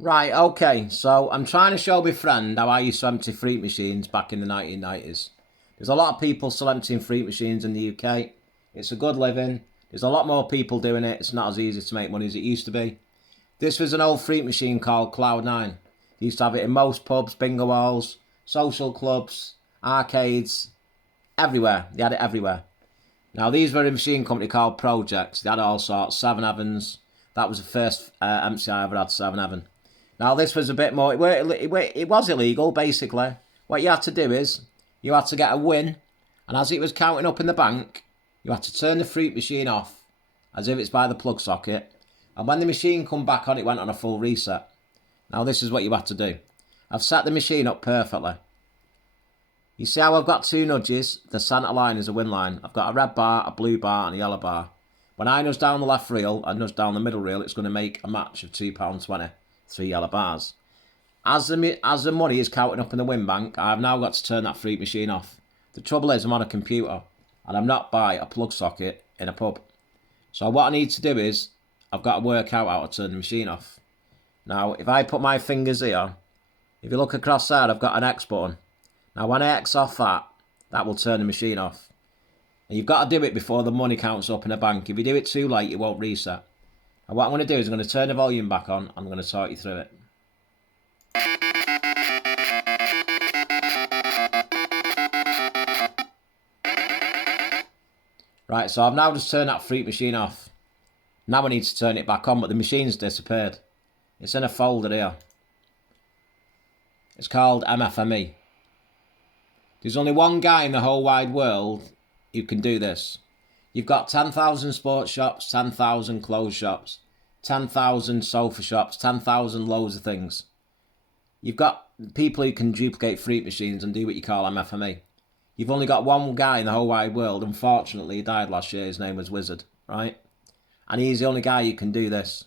Right, okay, so I'm trying to show my friend how I used to empty fruit machines back in the 1990s. There's a lot of people still emptying fruit machines in the UK. It's a good living. There's a lot more people doing it. It's not as easy to make money as it used to be. This was an old fruit machine called Cloud9. They used to have it in most pubs, bingo halls, social clubs, arcades, everywhere. They had it everywhere. Now, these were a machine company called Project. They had all sorts. Seven Heavens. That was the first MC I ever had, Seven Heaven. Now, this was a bit more... It was illegal, basically. What you had to do is, you had to get a win, and as it was counting up in the bank, you had to turn the fruit machine off, as if it's by the plug socket, and when the machine come back on, it went on a full reset. Now, this is what you had to do. I've set the machine up perfectly. You see how I've got two nudges? The centre line is a win line. I've got a red bar, a blue bar, and a yellow bar. When I nudge down the left reel and nudge down the middle reel, it's going to make a match of £2.20. 3 yellow bars. As the money is counting up in the win bank, I've now got to turn that fruit machine off. The trouble is I'm on a computer, and I'm not by a plug socket in a pub. So what I need to do is, I've got to work out how to turn the machine off. Now, if I put my fingers here, if you look across there, I've got an X button. Now, when I X off that will turn the machine off. And you've got to do it before the money counts up in a bank. If you do it too late, it won't reset. And what I'm going to do is I'm going to turn the volume back on. I'm going to talk you through it. Right, so I've now just turned that fruit machine off. Now I need to turn it back on, but the machine's disappeared. It's in a folder here. It's called MFME. There's only one guy in the whole wide world who can do this. You've got 10,000 sports shops, 10,000 clothes shops, 10,000 sofa shops, 10,000 loads of things. You've got people who can duplicate fruit machines and do what you call MFME. You've only got one guy in the whole wide world. Unfortunately, he died last year. His name was Wizard, right? And he's the only guy who can do this.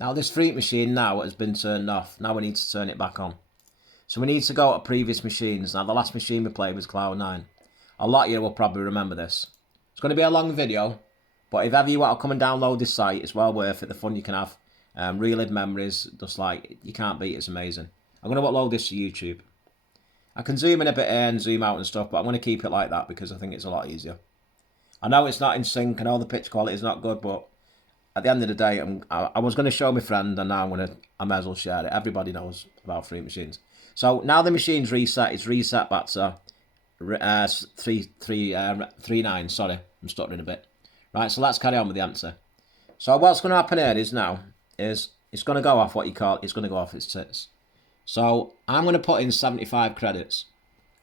Now, this fruit machine now has been turned off. Now we need to turn it back on. So we need to go to previous machines. Now, the last machine we played was Cloud9. A lot of you will probably remember this. It's going to be a long video, but if ever you want to come and download this site, it's well worth it. The fun you can have. Relive memories, just like, you can't beat it. It's amazing. I'm going to upload this to YouTube. I can zoom in a bit and zoom out and stuff, but I'm going to keep it like that because I think it's a lot easier. I know it's not in sync. I know the pitch quality is not good, but at the end of the day, I was going to show my friend, and now I may as well share it. Everybody knows about fruit machines. So now the machine's reset. It's reset back to 3.9. Sorry, I'm stuttering a bit. Right, so let's carry on with the answer. So what's going to happen here is it's going to go off what you call, it's going to go off its tits. So I'm going to put in 75 credits.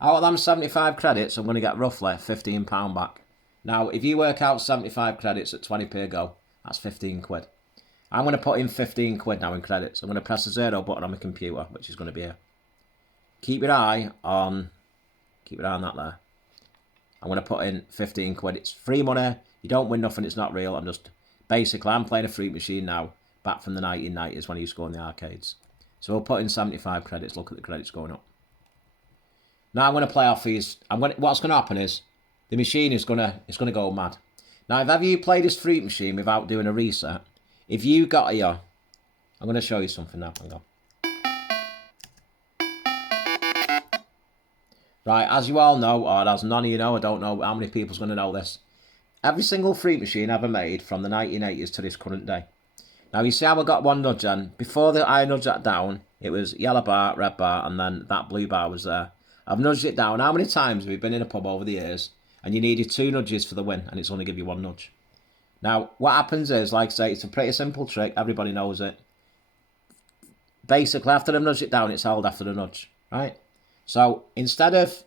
Out of them 75 credits, I'm going to get roughly £15 back. Now, if you work out 75 credits at 20p a go, that's 15 quid. I'm going to put in 15 quid now in credits. I'm going to press the 0 button on my computer, which is going to be here. Keep your eye on that there. I'm going to put in 15 quid. It's free money. You don't win nothing. It's not real. I'm playing a fruit machine now, back from the 1990s when I used to go in the arcades. So we'll put in 75 credits. Look at the credits going up. Now I'm going to play off these. What's going to happen is the machine is going to go mad. Now, if ever you play this fruit machine without doing a reset, if you got here, I'm going to show you something now. Hang on. Right, as you all know, or as none of you know, I don't know how many people's going to know this. Every single fruit machine ever made from the 1980s to this current day. Now, you see how I got one nudge in? Before I nudged that down, it was yellow bar, red bar, and then that blue bar was there. I've nudged it down. How many times have we been in a pub over the years, and you needed 2 nudges for the win, and it's only give you 1 nudge? Now, what happens is, like I say, it's a pretty simple trick. Everybody knows it. Basically, after I've nudged it down, it's held after the nudge, right? So, instead of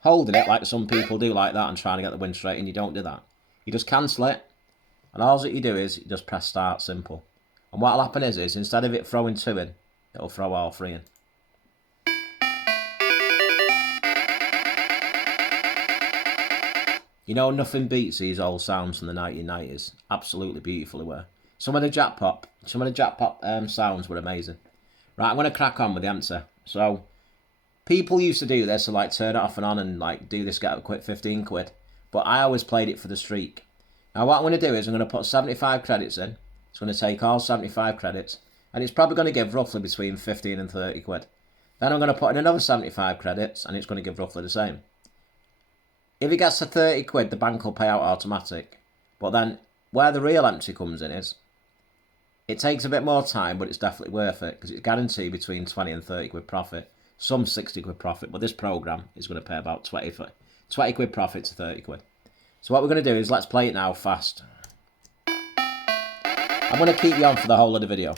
holding it like some people do like that and trying to get the win straight in, you don't do that. You just cancel it, and all that you do is you just press start, simple. And what will happen is instead of it throwing 2 in, it'll throw all 3 in. You know, nothing beats these old sounds from the 1990s. Absolutely beautiful they were. Some of the jackpot sounds were amazing. Right, I'm going to crack on with the answer. So, people used to do this, so like turn it off and on and like do this, get a quick 15 quid. But I always played it for the streak. Now what I'm going to do is I'm going to put 75 credits in. It's going to take all 75 credits, and it's probably going to give roughly between 15 and 30 quid. Then I'm going to put in another 75 credits, and it's going to give roughly the same. If it gets to 30 quid, the bank will pay out automatic. But then, where the real empty comes in is, it takes a bit more time, but it's definitely worth it, because it's guaranteed between 20 and 30 quid profit. Some 60 quid profit, but this programme is going to pay about 20 quid profit to 30 quid. So what we're going to do is, let's play it now fast. I'm going to keep you on for the whole of the video.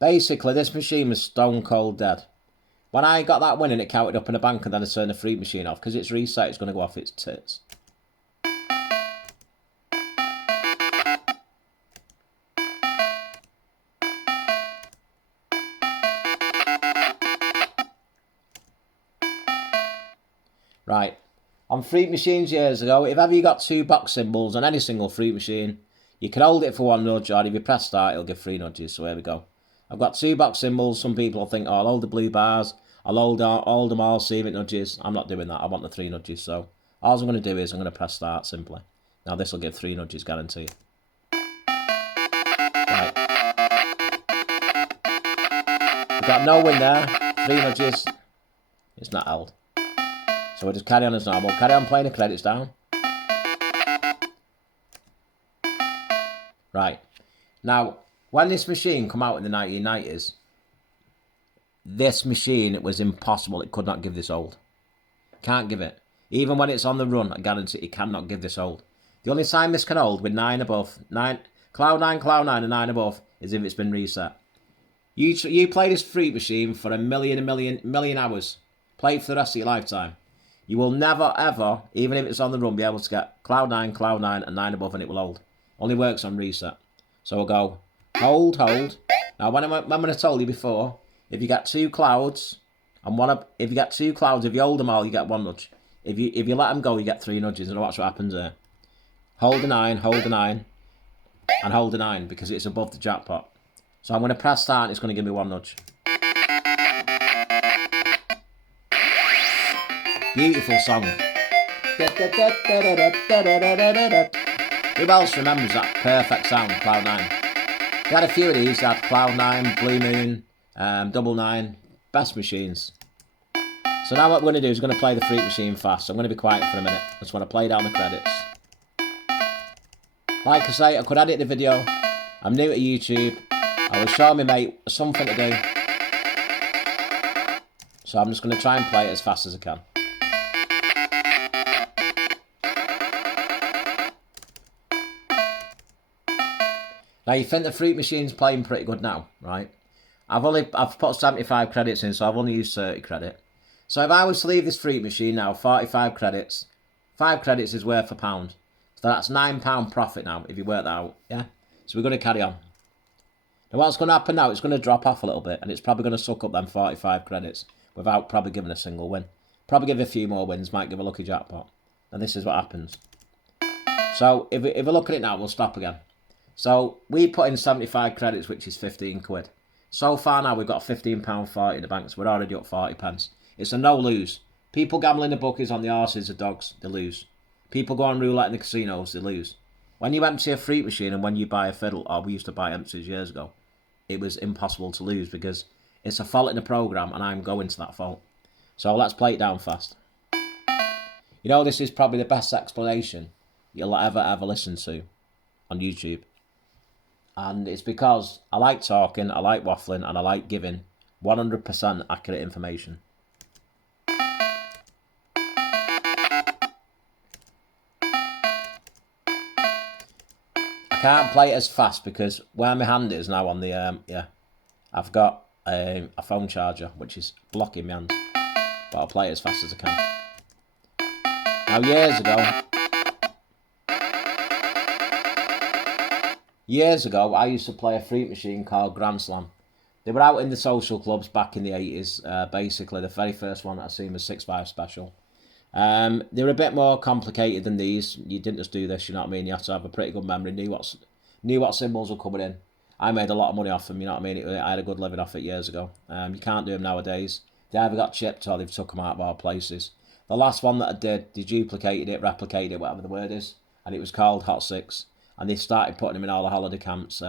Basically, this machine was stone cold dead. When I got that winning, it counted up in a bank, and then I turned the free machine off. Because it's reset, it's going to go off its tits. Right. On free machines years ago, if ever you got 2 box symbols on any single free machine, you can hold it for 1 nudge, or if you press start, it'll give 3 nudges. So here we go. I've got 2 box symbols. Some people think, oh, I'll hold the blue bars. I'll hold them all, see if it nudges. I'm not doing that. I want the 3 nudges. So all I'm going to do is I'm going to press start simply. Now this will give 3 nudges guaranteed. Right. We've got no win there. 3 nudges. It's not held. So we'll just carry on as normal. Carry on playing the credits down. Right. Now, when this machine come out in the 1990s, this machine, it was impossible. It could not give this hold. Can't give it. Even when it's on the run, I guarantee it cannot give this hold. The only time this can hold with 9 above, cloud 9, and 9 above, is if it's been reset. You play this free machine for a million hours. Play it for the rest of your lifetime. You will never, ever, even if it's on the run, be able to get cloud 9, and 9 above, and it will hold. Only works on reset. So we'll go hold. Now, when I told you before, if you get 2 clouds, if you hold them all, you get 1 nudge. If you let them go, you get 3 nudges, and watch what happens here. Hold the 9, and hold the 9, because it's above the jackpot. So I'm going to press start, and it's going to give me 1 nudge. Beautiful song. Who else remembers that perfect sound, Cloud 9? We had a few of these. Had Cloud 9, Blue Moon, Double 9, best machines. So now what we're going to do is we're going to play the freak machine fast. So I'm going to be quiet for a minute. I just want to play down the credits. Like I say, I could edit the video. I'm new to YouTube. I was showing my mate something to do. So I'm just going to try and play it as fast as I can. Now you think the fruit machine's playing pretty good now, right? I've put 75 credits in, so I've only used 30 credit. So if I was to leave this fruit machine now, 45 credits, 5 credits is worth £1. So that's £9 profit now, if you work that out, yeah? So we're going to carry on. Now what's going to happen now, it's going to drop off a little bit, and it's probably going to suck up them 45 credits without probably giving a single win. Probably give a few more wins, might give a lucky jackpot. And this is what happens. So if we look at it now, we'll stop again. So we put in 75 credits, which is 15 quid. So far now we've got £15.40 in the bank, so we're already up 40 pence. It's a no-lose. People gambling the bookies on the horses, the dogs, they lose. People go on roulette in the casinos, they lose. When you empty a fruit machine and when you buy a fiddle, or we used to buy empties years ago, it was impossible to lose because it's a fault in the programme and I'm going to that fault. So let's play it down fast. You know, this is probably the best explanation you'll ever listen to on YouTube. And it's because I like talking, I like waffling, and I like giving 100% accurate information. I can't play it as fast because where my hand is now on the, I've got a phone charger, which is blocking my hands. But I'll play it as fast as I can. Now, years ago, I used to play a fruit machine called Grand Slam. They were out in the social clubs back in the 80s. Basically, the very first one that I seen was 6-5 Special. They were a bit more complicated than these. You didn't just do this, you know what I mean? You had to have a pretty good memory, knew what symbols were coming in. I made a lot of money off them, you know what I mean? I had a good living off it years ago. You can't do them nowadays. They either got chipped or they've took them out of our places. The last one that I did, they duplicated it, replicated it, whatever the word is, and it was called Hot Six. And they started putting them in all the holiday camps,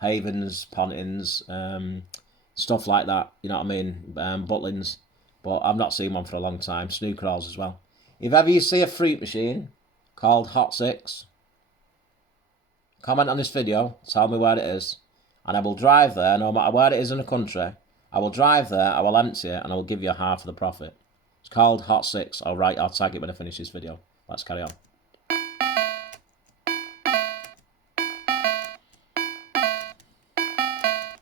havens, pontins, stuff like that, you know what I mean? Butlins. But I've not seen one for a long time. Snooker halls as well. If ever you see a fruit machine called Hot Six, comment on this video, tell me where it is, and I will drive there, no matter where it is in the country. I will drive there, I will empty it, and I will give you half of the profit. It's called Hot Six. I'll tag it when I finish this video. Let's carry on.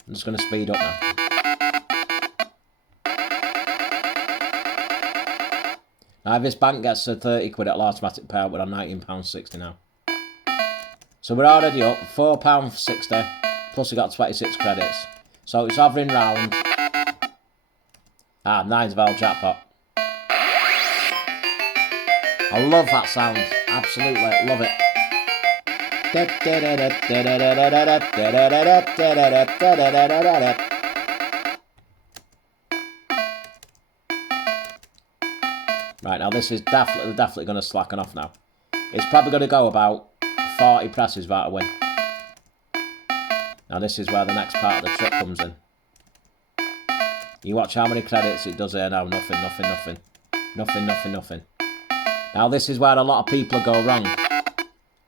I'm just going to speed up now. Now, if this bank gets to 30 quid at automatic payout, we're on £19.60 now. So we're already up £4.60, plus we got 26 credits. So it's hovering round. Nine's Val jackpot. I love that sound. Absolutely love it. Right, now this is definitely going to slacken off now. It's probably going to go about 40 presses without a win. Now this is where the next part of the trick comes in. You watch how many credits it does here now. Nothing. Now this is where a lot of people go wrong.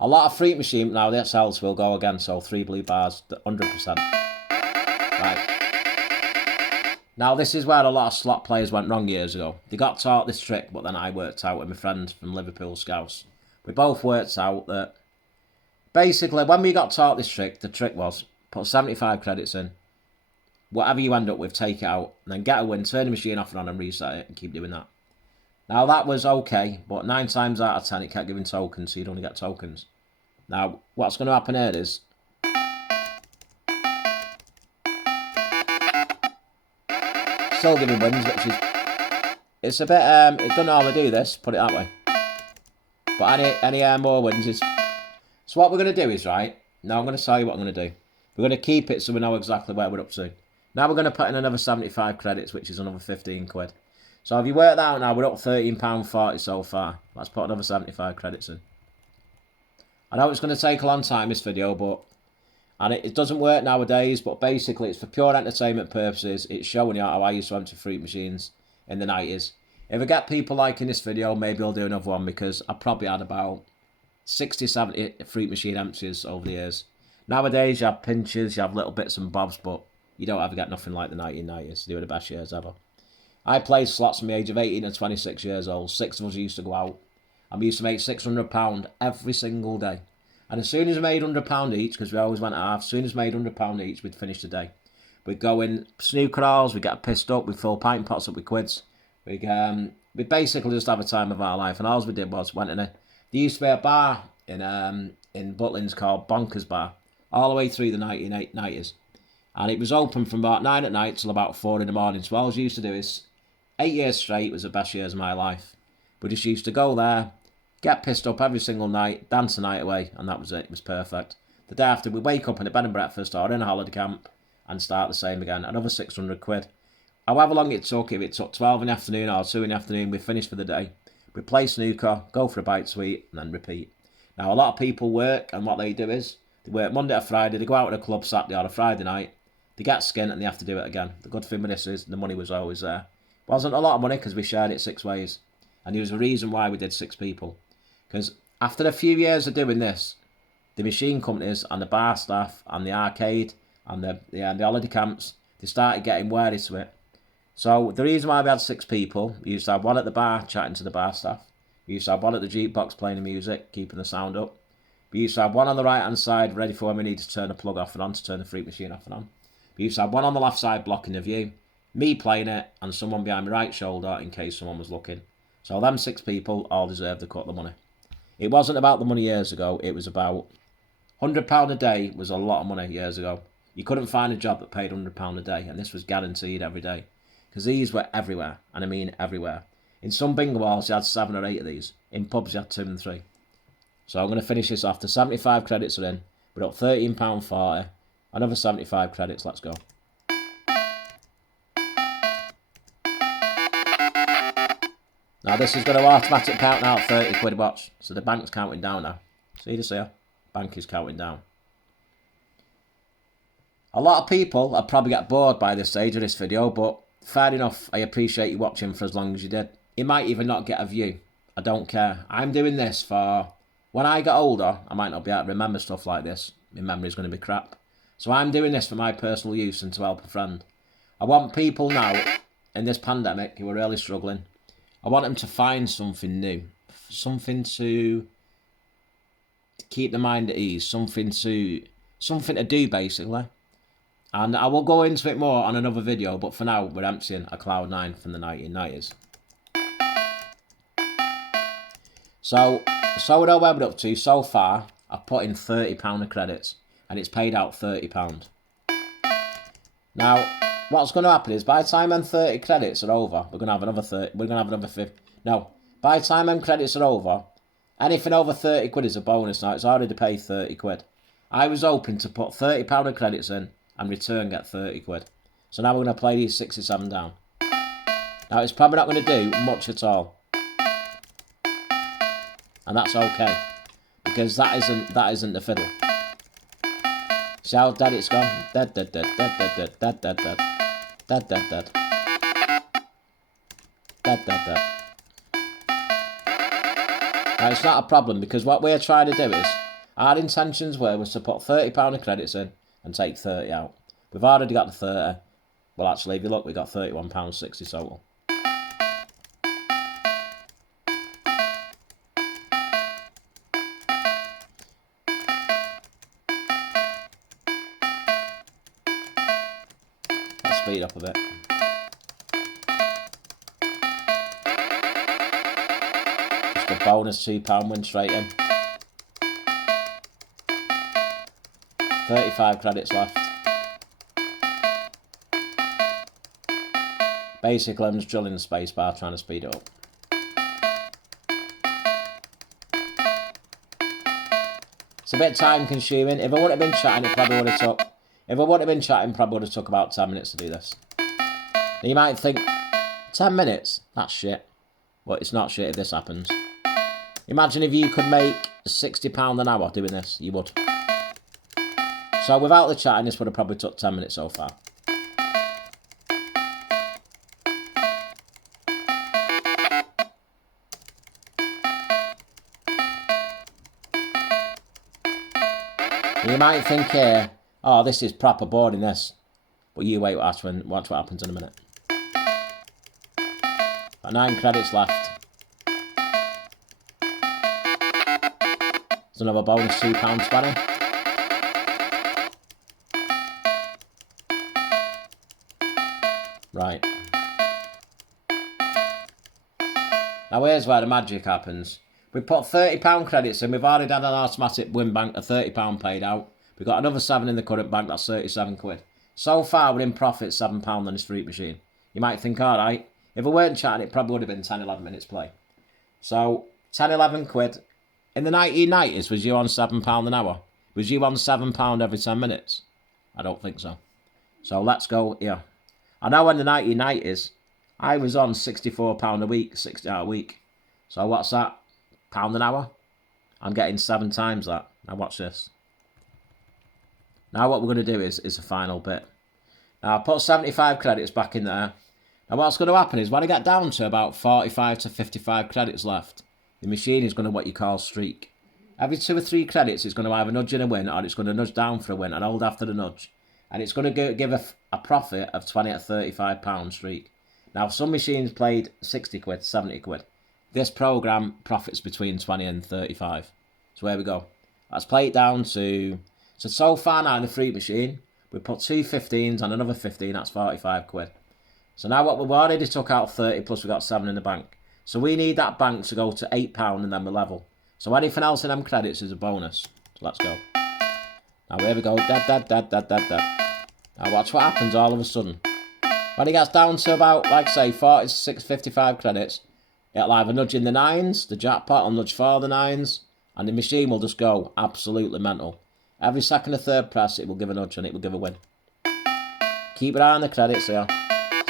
A lot of fruit machine now the SLs will go again, so 3 blue bars, 100%. Right. Now this is where a lot of slot players went wrong years ago. They got taught this trick, but then I worked out with my friend from Liverpool, Scouse. We both worked out that basically when we got taught this trick, the trick was put 75 credits in. Whatever you end up with, take it out, and then get a win, turn the machine off and on and reset it, and keep doing that. Now that was okay, but 9 times out of 10 it kept giving tokens, so you'd only get tokens. Now, what's going to happen here is still giving wins, which is, it's a bit, it doesn't normally do this, put it that way. But any more wins is, so what we're going to do is, right, now I'm going to tell you what I'm going to do. We're going to keep it so we know exactly where we're up to. Now we're going to put in another 75 credits, which is another 15 quid. So if you work that out now, we're up £13.40 so far. Let's put another 75 credits in. I know it's going to take a long time, this video, but and it doesn't work nowadays, but basically it's for pure entertainment purposes. It's showing you how I used to empty fruit machines in the 90s. If I get people liking this video, maybe I'll do another one, because I probably had about 60, 70 fruit machine empties over the years. Nowadays, you have pinches, you have little bits and bobs, but you don't ever get nothing like the 1990s. They were the best years ever. I played slots from the age of 18 and 26 years old. 6 of us used to go out, and we used to make £600 every single day. And as soon as we made £100 each, because we always went half, as soon as we made £100 each, we'd finish the day. We'd go in snooker halls, we'd get pissed up, we'd fill pint pots up with quids. We'd basically just have a time of our life, and all we did was went in there used to be a bar in Butlins called Bonkers Bar, all the way through the 1990s. And it was open from about 9 at night till about 4 in the morning. So all I used to do is, 8 years straight was the best years of my life. We just used to go there, get pissed up every single night, dance the night away, and that was it. It was perfect. The day after, we'd wake up in a bed and breakfast or in a holiday camp and start the same again. Another 600 quid. However long it took, if it took 12 in the afternoon or 2 in the afternoon, we finished for the day. We play snooker, go for a bite to eat, and then repeat. Now, a lot of people work, and what they do is, they work Monday to Friday, they go out to a club Saturday or a Friday night, they get skint and they have to do it again. The good thing with this is, the money was always there. It wasn't a lot of money because we shared it 6 ways. And there was a reason why we did 6 people. Because after a few years of doing this, the machine companies and the bar staff and the arcade and the holiday camps, they started getting wary to it. So the reason why we had 6 people, we used to have one at the bar chatting to the bar staff. We used to have one at the jukebox playing the music, keeping the sound up. We used to have one on the right hand side ready for when we need to turn the plug off and on, to turn the fruit machine off and on. We used to have one on the left side blocking the view, me playing it, and someone behind my right shoulder in case someone was looking. So them 6 people all deserved to cut the money. It wasn't about the money years ago, it was about £100 a day was a lot of money years ago. You couldn't find a job that paid £100 a day, and this was guaranteed every day. Because these were everywhere, and I mean everywhere. In some bingo halls, you had 7 or 8 of these. In pubs, you had 2 and 3. So I'm going to finish this off. The 75 credits are in. We're up £13.40. Another 75 credits, let's go. Now this is going to automatic count out 30 quid, watch. So the bank's counting down now. See this here? Bank is counting down. A lot of people will probably get bored by this stage of this video, but fair enough. I appreciate you watching for as long as you did. You might even not get a view. I don't care. I'm doing this for when I get older. I might not be able to remember stuff like this. My memory's going to be crap. So I'm doing this for my personal use and to help a friend. I want people now in this pandemic who are really struggling. I want them to find something new. Something to keep the mind at ease. Something to do basically. And I will go into it more on another video, but for now, we're emptying a Cloud9 from the 1990s. So where we're up to so far, I've put in £30 of credits, and it's paid out £30. Now, what's going to happen is, by the time them 30 credits are over, we're going to have another 30, we're going to have another 50. No, by the time them credits are over, anything over 30 quid is a bonus now. It's already paid 30 quid. I was hoping to put £30 of credits in, and return get 30 quid. So now we're going to play these 67 down. Now it's probably not going to do much at all. And that's okay. Because that isn't the fiddle. See how dead it's gone? Dead, dead, dead, dead, dead, dead, dead, dead, dead. Dead, dead, dead. Dead, dead, dead. Now it's not a problem, because what we're trying to do is, our intentions was to put £30 of credits in and take 30 out. We've already got the 30. Well, actually, if you look, we got £31.60 total. Let's speed up a bit. Just a bonus £2 win straight in. 35 credits left. Basically, I'm just drilling the spacebar, trying to speed it up. It's a bit time consuming. If I wouldn't have been chatting, it probably would have took. If I wouldn't have been chatting, probably would have took about 10 minutes to do this. Now you might think, 10 minutes? That's shit. Well, it's not shit if this happens. Imagine if you could make £60 an hour doing this. You would. So without the chatting, this would have probably took 10 minutes so far. You might think here, oh, this is proper boring, this. But you wait, watch what happens in a minute. Got 9 credits left. There's another bonus £2 spanning. Right. Now here's where the magic happens. We put £30 credits in. We've already had an automatic win bank of £30 paid out. We've got another 7 in the current bank. That's 37 quid. So far, we're in profit £7 on this fruit machine. You might think, all right, if we weren't chatting, it probably would have been 10, 11 minutes play. So 10, 11 quid. In the 1990s, was you on £7 an hour? Was you on £7 every 10 minutes? I don't think so. So let's go here. I know in the 1990s, I was on £64 a week, 60 hour a week. So what's that? £1 an hour? I'm getting 7 times that. Now watch this. Now what we're going to do is a final bit. Now I put 75 credits back in there. Now what's going to happen is when I get down to about 45 to 55 credits left, the machine is going to what you call streak. Every 2 or 3 credits it's going to either nudge in a win or it's going to nudge down for a win and hold after the nudge. And it's going to give a profit of 20 to 35 pound streak. Now some machines played 60 quid, 70 quid. This program profits between 20 and 35. So here we go. Let's play it down to... So far now in the fruit machine, we put 2 15s and another 15, that's 45 quid. So now what we've already took out 30 plus we've got 7 in the bank. So we need that bank to go to £8 and then we're level. So anything else in them credits is a bonus. So let's go. Now here we go. Dead. Now watch what happens all of a sudden. When it gets down to about, like say, 46, 55 credits, it'll either nudge in the 9s, the jackpot will nudge for the 9s, and the machine will just go absolutely mental. Every second or third press, it will give a nudge and it will give a win. Keep your eye on the credits here.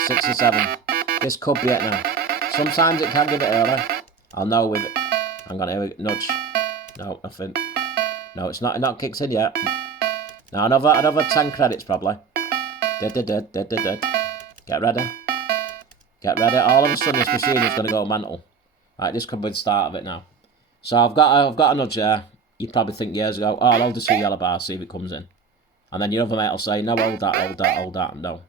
6 or 7. This could be it now. Sometimes it can give it early. I'll know with it. Hang on, here we go. Nudge. No, nothing. No, it's not kicked in yet. Now another 10 credits probably. Get ready. Get ready. All of a sudden this machine is going to go mental. Right, this could be the start of it now. So I've got a nudge there. You'd probably think years ago, oh, I'll hold the 2 yellow bars, see if it comes in. And then your other mate will say, no, hold that. No.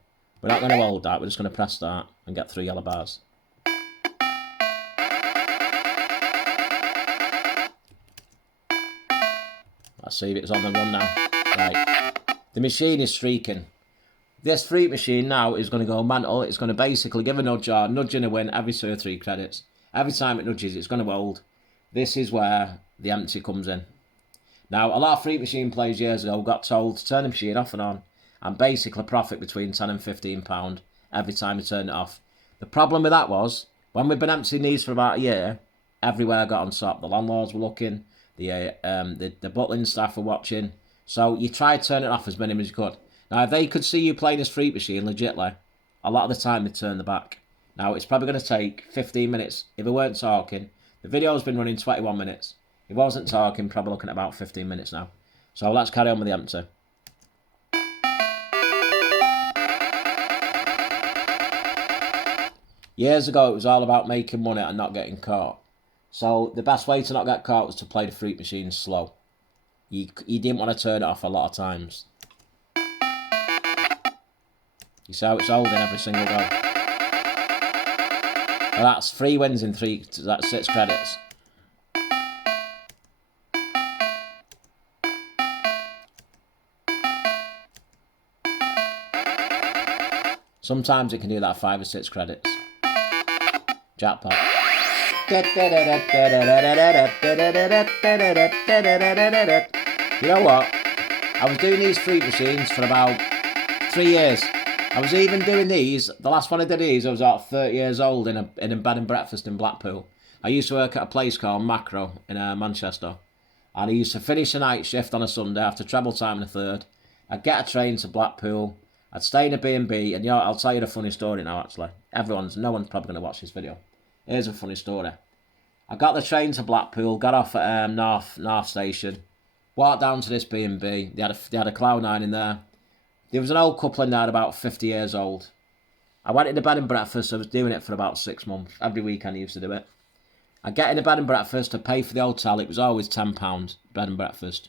We're not going to hold that. We're just going to press start and get 3 yellow bars. Let's see if it's on the run now. Right. The machine is streaking. This freak machine now is going to go mental. It's going to basically give a nudge or nudge in a win every 2 or 3 credits. Every time it nudges, it's going to hold. This is where the empty comes in. Now, a lot of freak machine players years ago got told to turn the machine off and on and basically profit between £10 and £15 every time you turn it off. The problem with that was, when we've been emptying these for about a year, everywhere got on top. The landlords were looking, the butlins staff were watching. So you try to turn it off as many as you could. Now, if they could see you playing this freak machine legitly, a lot of the time they'd turn the back. Now, it's probably going to take 15 minutes. If we weren't talking, the video's been running 21 minutes. If I wasn't talking, probably looking at about 15 minutes now. So let's carry on with the empty. Years ago, it was all about making money and not getting caught. So the best way to not get caught was to play the freak machine slow. You didn't want to turn it off a lot of times. You see how it's holding every single go. Well, that's 3 wins in 6 credits. Sometimes it can do that 5 or 6 credits. Jackpot. You know what? I was doing these freak machines for about 3 years. I was even doing these. The last one I did these, I was about 30 years old in a bed and breakfast in Blackpool. I used to work at a place called Macro in Manchester. And I used to finish a night shift on a Sunday after travel time in a third. I'd get a train to Blackpool. I'd stay in a B&B, and I'll tell you a funny story now, actually. No one's probably going to watch this video. Here's a funny story. I got the train to Blackpool, got off at North Station, walked down to this B&B. They had a Cloud9 in there. There was an old couple in there about 50 years old. I went into bed and breakfast. I was doing it for about 6 months. Every weekend I used to do it. I get into bed and breakfast to pay for the hotel. It was always £10, bed and breakfast.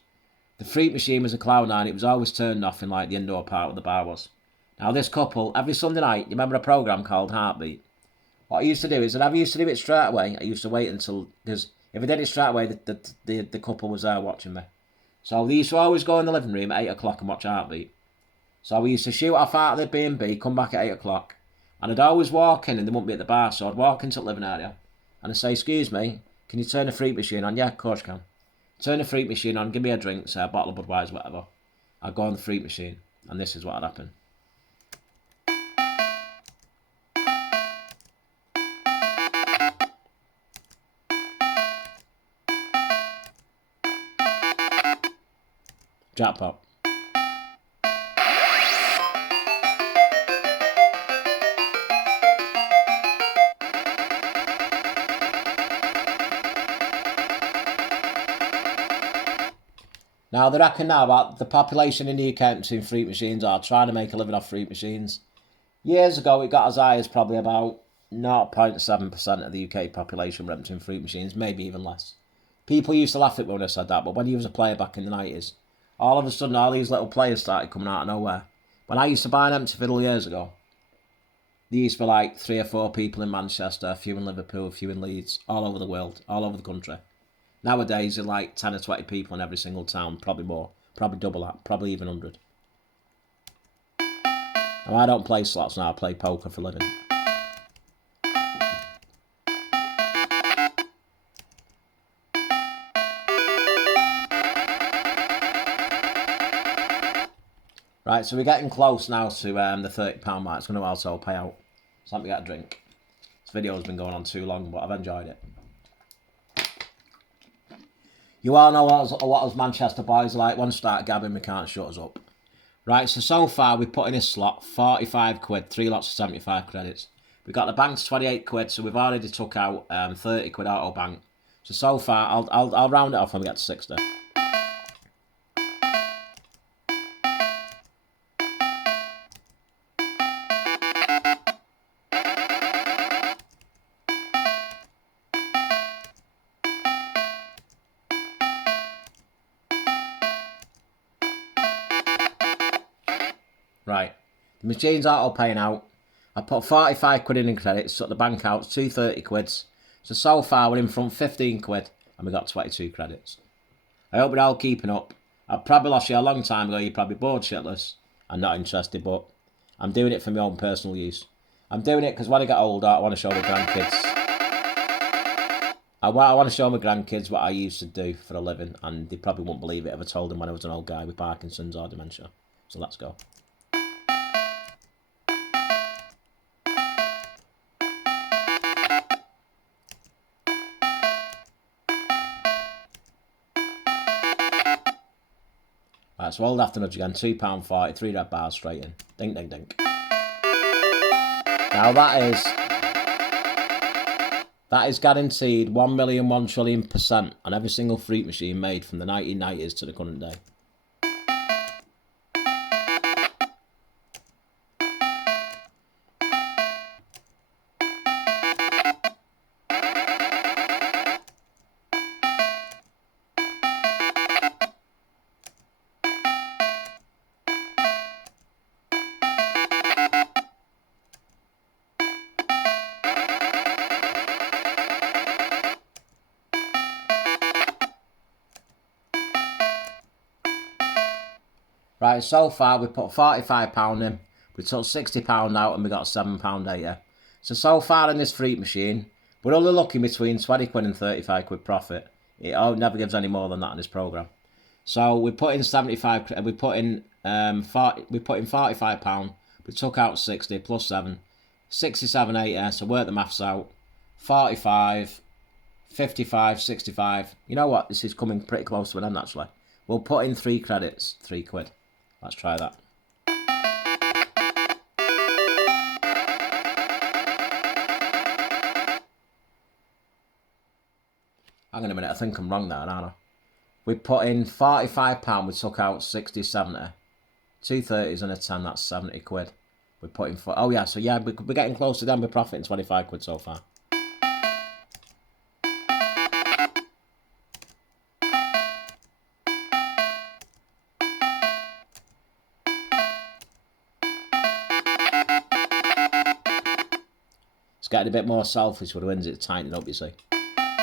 The freak machine was a Cloud9. It was always turned off in like the indoor part where the bar was. Now this couple, every Sunday night, you remember a programme called Heartbeat? What I used to do is, I never used to do it straight away. I used to wait until, because if I did it straight away, the couple was there watching me. So they used to always go in the living room at 8 o'clock and watch Heartbeat. So we used to shoot off out of the B&B, come back at 8 o'clock. And I'd always walk in and they wouldn't be at the bar. So I'd walk into the living area and I'd say, excuse me, can you turn the freak machine on? Yeah, of course you can. Turn the freak machine on, give me a drink, say a bottle of Budweiser, whatever. I'd go on the freak machine and this is what had happened. Jackpot. Now, they reckon now about the population in the UK emptying freak machines are trying to make a living off freak machines. Years ago, it got as high as probably about 0.7% of the UK population were emptying freak machines, maybe even less. People used to laugh at me when I said that, but when you was a player back in the 90s, all of a sudden all these little players started coming out of nowhere. When I used to buy an empty fiddle years ago, there used to be like 3 or 4 people in Manchester, a few in Liverpool, a few in Leeds, all over the world, all over the country. Nowadays, there are like 10 or 20 people in every single town, probably more, probably double that, probably even 100. Now, I don't play slots now, I play poker for a living. Right, so we're getting close now to the £30 mark. It's going to also pay out. So let me get a drink. This video has been going on too long, but I've enjoyed it. You all know what us Manchester boys are like. Once start gabbing, we can't shut us up. Right, so far we put in this slot 45 quid, 3 lots of 75 credits. We got the bank's 28 quid, so we've already took out 30 quid auto bank. So far, I'll round it off when we get to 60. Right, the machine's auto paying out. I put 45 quid in credits, took the bank out, 230 quids. So far we're in front 15 quid and we got 22 credits. I hope we're all keeping up. I probably lost you a long time ago, you're probably bored shitless and not interested, but I'm doing it for my own personal use. I'm doing it because when I get older, I want to show my grandkids. I want to show my grandkids what I used to do for a living, and they probably won't believe it if I told them when I was an old guy with Parkinson's or dementia. So let's go. Right, so old after nudge again, £2.40, 3 red bars straight in. Dink, dink, dink. Now that is guaranteed 1,000,000,000,000,000% on every single freak machine made from the 1990s to the current day. Right, so far we put £45 in, we took £60 out and we got £7.80. So far in this freak machine, we're only looking between 20 quid and 35 quid profit. It never gives any more than that in this programme. So we put in 75, we put in £45, we took out 60 plus 7, 67.80, so work the maths out, 45, 55, 65. You know what, this is coming pretty close to an end actually. We'll put in 3 credits, 3 quid. Let's try that. Hang on a minute, I think I'm wrong there, aren't I? We put in £45, we took out 60, 70. 2 30s and a 10, that's 70 quid. We put in, oh yeah, so yeah, we're getting close to them, we're profiting 25 quid so far. Getting a bit more selfish with the wins, it's tightening up, you see.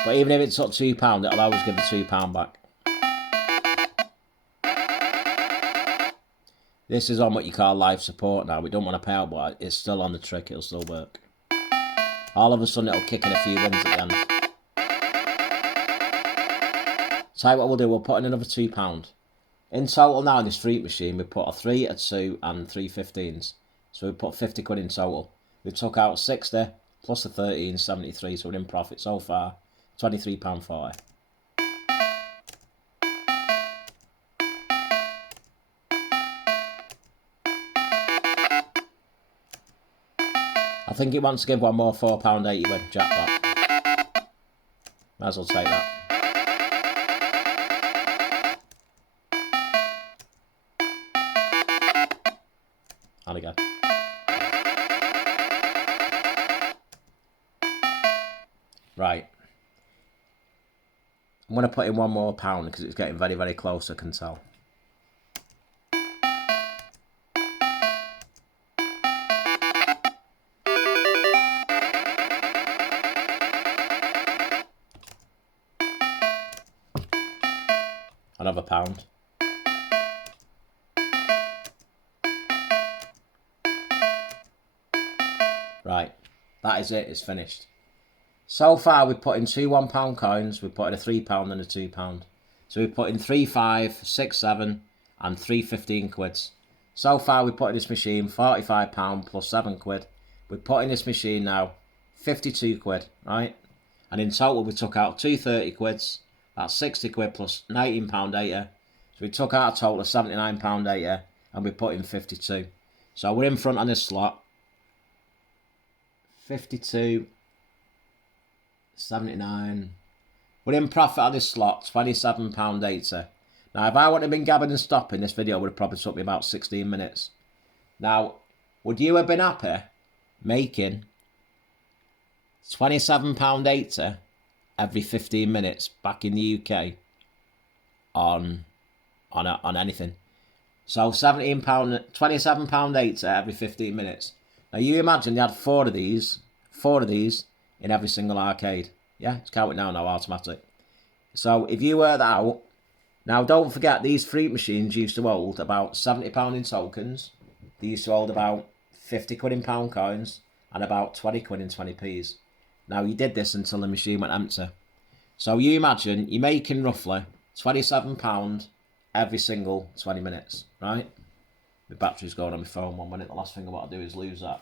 But even if it took £2, it'll always give the £2 back. This is on what you call life support now. We don't want to pay out, but it's still on the trick, it'll still work. All of a sudden it'll kick in a few wins at the end. Tell you what we'll do, we'll put in another £2. In total now in this freak machine, we put a 3, a 2 and 3 15s. So we put 50 quid in total. We took out 60 plus the 13, 73, so we're in profit so far, £23.40. I think it wants to give one more £4.80 win, jackpot. Might as well take that. And again. Right. I'm going to put in one more pound because it's getting very, very close, I can tell. Another pound. Right. That is it. It's finished. So far, we've put in 2 £1 coins, we've put in a £3 and a £2. So we've put in 3 5, 6 7 and 3 15 quids. So far, we've put in this machine £45 plus 7 quid. We've put in this machine now 52 quid, right? And in total, we took out 2 30 quids That's 60 quid plus £19.80. So we took out a total of £79.80 and we put in 52. So we're in front on this slot. 52, 79. We're in profit on this slot, £27.80. Now, if I wouldn't have been gabbing and stopping, this video would have probably took me about 16 minutes. Now, would you have been happy making £27.80 every 15 minutes back in the UK on anything? So £27.80 every 15 minutes. Now, you imagine they had four of these in every single arcade. Yeah, it's counting now automatic. So if you work that out, now don't forget these freak machines used to hold about £70 in tokens. They used to hold about 50 quid in pound coins and about 20 quid in 20p's. Now you did this until the machine went empty. So you imagine you're making roughly £27 every single 20 minutes, right? My battery's going on my phone 1 minute. The last thing I want to do is lose that.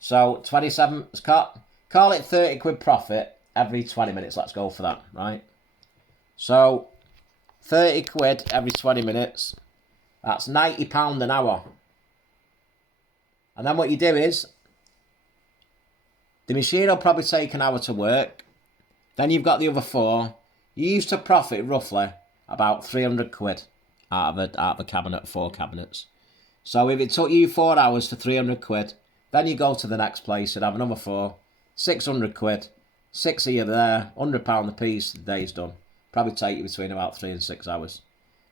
So 27, call it 30 quid profit every 20 minutes. Let's go for that, right? So 30 quid every 20 minutes. That's £90 an hour. And then what you do is, the machine will probably take an hour to work. Then you've got the other four. You used to profit roughly about 300 quid out of a cabinet, 4 cabinets. So if it took you 4 hours for 300 quid, then you go to the next place and have another 4, 600 quid, 6 of you there, £100 a piece, the day's done. Probably take you between about 3 and 6 hours.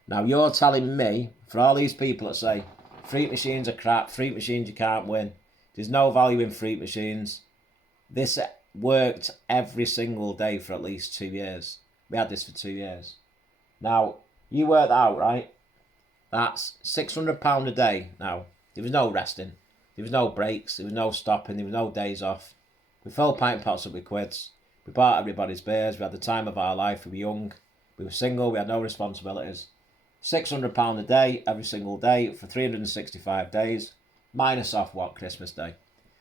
Now you're telling me, for all these people that say, freak machines are crap, freak machines you can't win, there's no value in freak machines. This worked every single day for at least 2 years. We had this for 2 years. Now, you work that out, right? That's £600 a day. Now, there was no resting. There was no breaks. There was no stopping. There was no days off. We filled pint pots up with quids. We bought everybody's beers. We had the time of our life. We were young. We were single. We had no responsibilities. £600 a day, every single day, for 365 days. Minus off what? Christmas Day.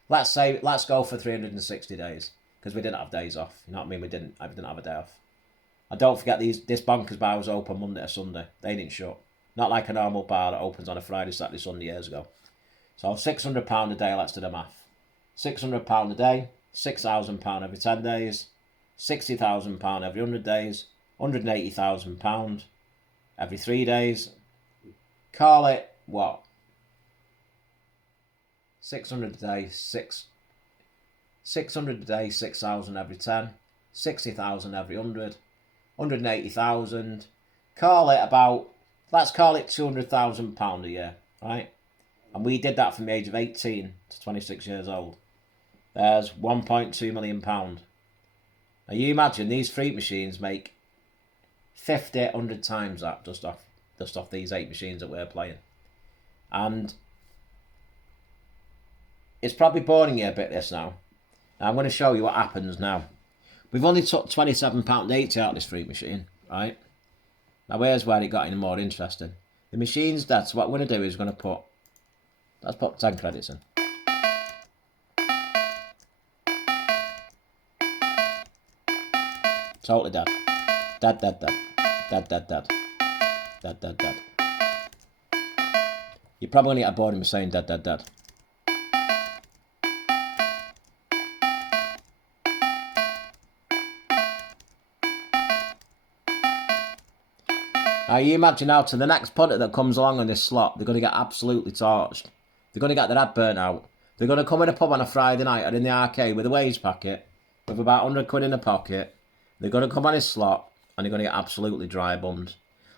Let's go for 360 days. Because we didn't have days off. You know what I mean? I didn't have a day off. And don't forget, this bonkers bar was open Monday to Sunday. They didn't shut. Not like a normal bar that opens on a Friday, Saturday, Sunday years ago. So £600 a day, let's do the math. £600 a day, £6,000 every 10 days, £60,000 every 100 days, £180,000 every 3 days. Call it what? 600 a day, 600 a day, 6,000 every 10, 60,000 every 100, 180,000. Call it about, let's call it £200,000 a year, right? And we did that from the age of 18 to 26 years old. There's £1.2 million. Now you imagine these freak machines make 50, 100 times that just off these 8 machines that we're playing. And it's probably boring you a bit this now. Now I'm going to show you what happens now. We've only took £27.80 out of this freak machine, right? Now here's where it got any more interesting. The machine's dead, so what we're going to do is we're going to put, let's put 10 credits in. Totally dead. Dead, dead, dead. Dead, dead, dead. Dead, dead, dead. You probably only get bored of me saying dead, dead, dead. Now you imagine now to the next punter that comes along on this slot, they're going to get absolutely torched. They're going to get their head burnt out. They're going to come in a pub on a Friday night or in the arcade with a wage packet, with about 100 quid in a pocket. They're going to come on his slot and they're going to get absolutely dry bummed.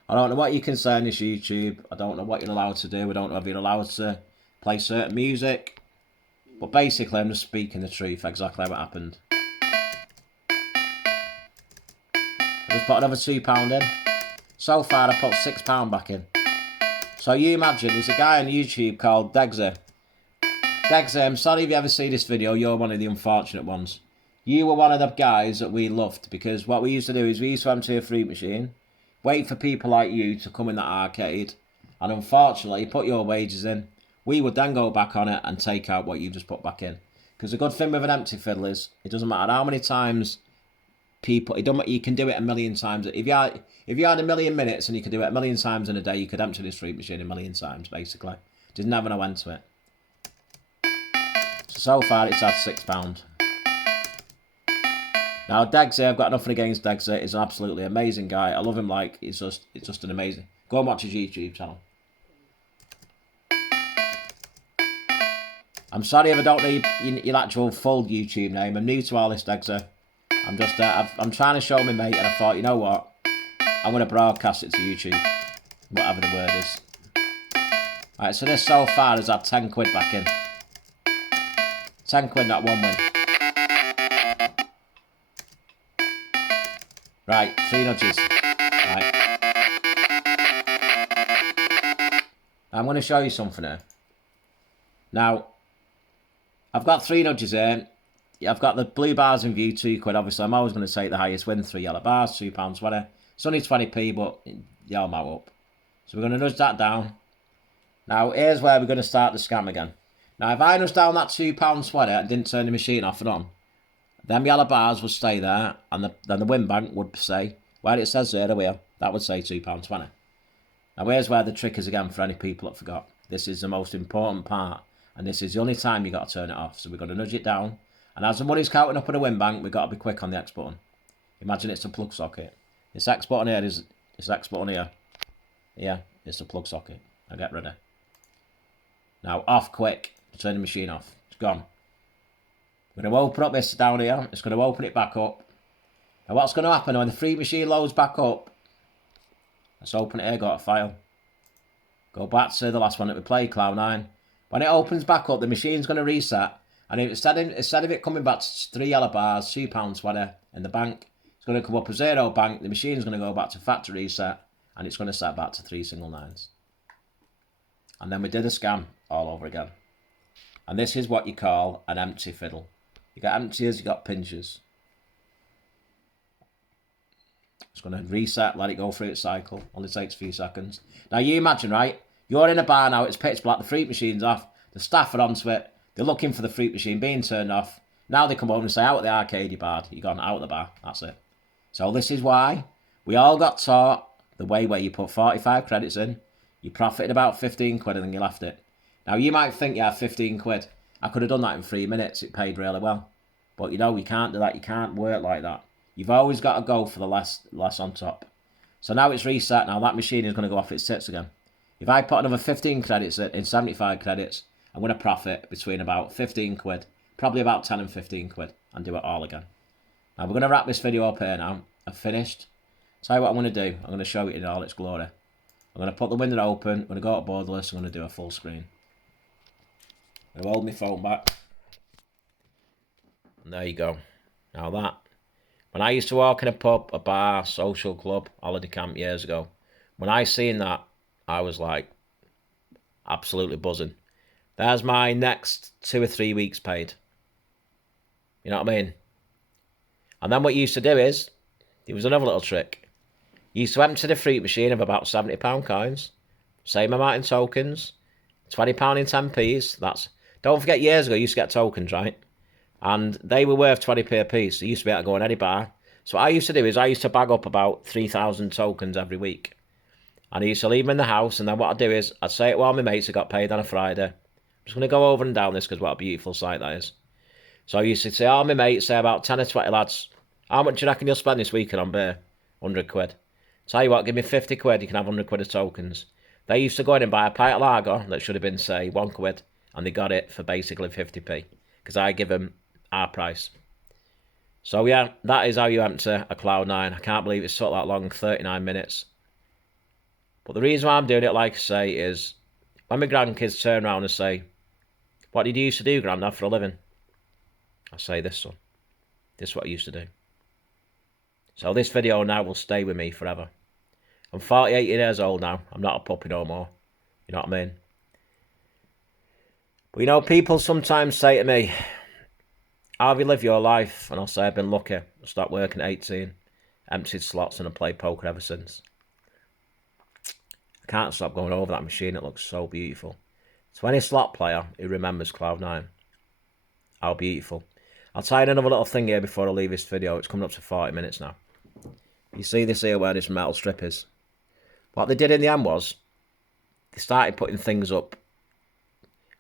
I don't know what you can say on this YouTube. I don't know what you're allowed to do. I don't know if you're allowed to play certain music. But basically, I'm just speaking the truth, exactly what happened. I just put another £2 in. So far, I put £6 back in. So you imagine, there's a guy on YouTube called Degzy. Degzy, I'm sorry if you ever see this video, you're one of the unfortunate ones. You were one of the guys that we loved, because what we used to do is we used to empty a freak machine, wait for people like you to come in that arcade, and unfortunately, put your wages in. We would then go back on it and take out what you just put back in. Because the good thing with an empty fiddle is, it doesn't matter how many times people, you can do it a million times. If you had a million minutes and you could do it a million times in a day, you could empty this fruit machine a million times, basically. Didn't have no end to it. So far, it's had £6. Now, Degsy, I've got nothing against Degsy. He's an absolutely amazing guy. I love him. Like, it's just an amazing. Go and watch his YouTube channel. I'm sorry if I don't know your actual full YouTube name. I'm new to all this, Degsy. I'm just, I'm trying to show my mate, and I thought, you know what? I'm going to broadcast it to YouTube, whatever the word is. Right, so this so far has had 10 quid back in. 10 quid, not one win. Right, 3 nudges. Right. I'm going to show you something here. Now, I've got 3 nudges here. I've got the blue bars in view, 2 quid. Obviously, I'm always going to take the highest win. 3 yellow bars, £2.20. It's only 20p, but y'all amount up. So we're going to nudge that down. Now, here's where we're going to start the scam again. Now, if I nudged down that £2.20 and didn't turn the machine off and on, them yellow bars would stay there, and then the win bank would say, where it says there, that would say £2.20. Now, here's where the trick is again for any people that forgot. This is the most important part, and this is the only time you got to turn it off. So we're going to nudge it down, and as the money's counting up in the win bank, we've got to be quick on the X button. Imagine it's a plug socket. This X button here is this X button here. Yeah, it's the plug socket. Now get ready. Now off quick. Turn the machine off. It's gone. We're going to open up this down here. It's going to open it back up. Now what's going to happen when the free machine loads back up? Let's open it here. Go to file. Go back to the last one that we played, Cloud9. When it opens back up, the machine's going to reset. And instead of it coming back to 3 yellow bars, £2.20 in the bank, it's going to come up a 0 bank. The machine's going to go back to factory reset, and it's going to set back to 3 single 9s. And then we did a scam all over again. And this is what you call an empty fiddle. You got emptiers, you got pinchers. It's going to reset, let it go through its cycle. Only takes a few seconds. Now you imagine, right? You're in a bar now, it's pitch black, the fruit machine's off, the staff are onto it, they're looking for the fruit machine being turned off. Now they come home and say, out at the arcade, you barred. You're gone out of the bar, that's it. So this is why we all got taught the way where you put 45 credits in, you profited about 15 quid and then you left it. Now you might think you have 15 quid. I could have done that in 3 minutes, it paid really well. But you know, you can't do that, you can't work like that. You've always got to go for the less on top. So now it's reset, now that machine is going to go off its tits again. If I put another 15 credits in 75 credits, I'm going to profit between about 15 quid, probably about 10 and 15 quid, and do it all again. Now we're going to wrap this video up here now. I've finished. Tell you what I'm going to do. I'm going to show it in all its glory. I'm going to put the window open, I'm going to go to borderless, I'm going to do a full screen. I'm going to hold my phone back. And there you go. Now that. When I used to walk in a pub, a bar, social club, holiday camp years ago, when I seen that, I was like, absolutely buzzing. There's my next 2 or 3 weeks paid. You know what I mean? And then what you used to do is, there was another little trick. You used to empty the fruit machine of about £70 coins, same amount in tokens, £20 in 10p's. That's, don't forget years ago you used to get tokens, right? And they were worth 20p a piece. So you used to be able to go in any bar. So what I used to do is I used to bag up about 3,000 tokens every week. And I used to leave them in the house, and then what I'd do is, I'd say it while my mates had got paid on a Friday. I'm just going to go over and down this because what a beautiful sight that is. So I used to say, all my mates, say about 10 or 20 lads, how much do you reckon you'll spend this weekend on beer? 100 quid. Tell you what, give me 50 quid, you can have 100 quid of tokens. They used to go in and buy a pint of lager that should have been, say, 1 quid, and they got it for basically 50p, because I give them our price. So yeah, that is how you empty a Cloud9. I can't believe it took that long, 39 minutes. But the reason why I'm doing it, like I say, is when my grandkids turn around and say, what did you used to do, Grandad, for a living? I say, this, son. This is what I used to do. So this video now will stay with me forever. I'm 48 years old now. I'm not a puppy no more. You know what I mean? But you know, people sometimes say to me, how have you lived your life? And I'll say, I've been lucky. I stopped working at 18, emptied slots, and I played poker ever since. I can't stop going over that machine. It looks so beautiful. So any slot player who remembers Cloud9, how beautiful. I'll tie in another little thing here before I leave this video. It's coming up to 40 minutes now. You see this here where this metal strip is? What they did in the end was, they started putting things up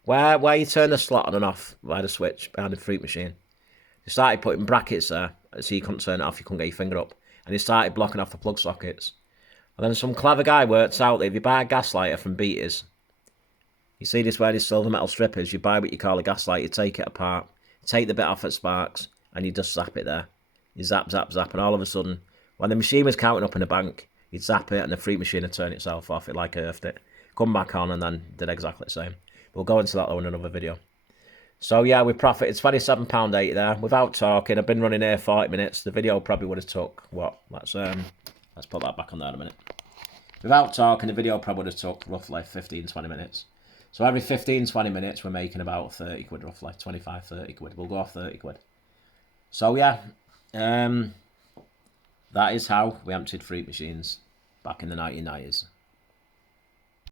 where you turn the slot on and off by the switch behind the fruit machine. They started putting brackets there so you couldn't turn it off, you couldn't get your finger up. And they started blocking off the plug sockets. And then some clever guy worked out that if you buy a gas lighter from Beatties, you see this where this silver metal strip is, you buy what you call a gas lighter, you take it apart, take the bit off at sparks, and you just zap it there. You zap, zap, zap, and all of a sudden, when the machine was counting up in the bank, you'd zap it and the fruit machine would turn itself off, it like earthed it. Come back on and then did exactly the same. We'll go into that though in another video. So yeah, we profited £27.80 there. Without talking, I've been running here 40 minutes. The video probably would have took, what? Let's put that back on there in a minute. Without talking, the video probably would have took roughly 15-20 minutes. So every 15-20 minutes, we're making about 30 quid roughly. 25-30 quid. We'll go off 30 quid. So yeah, that is how we emptied fruit machines back in the 1990s.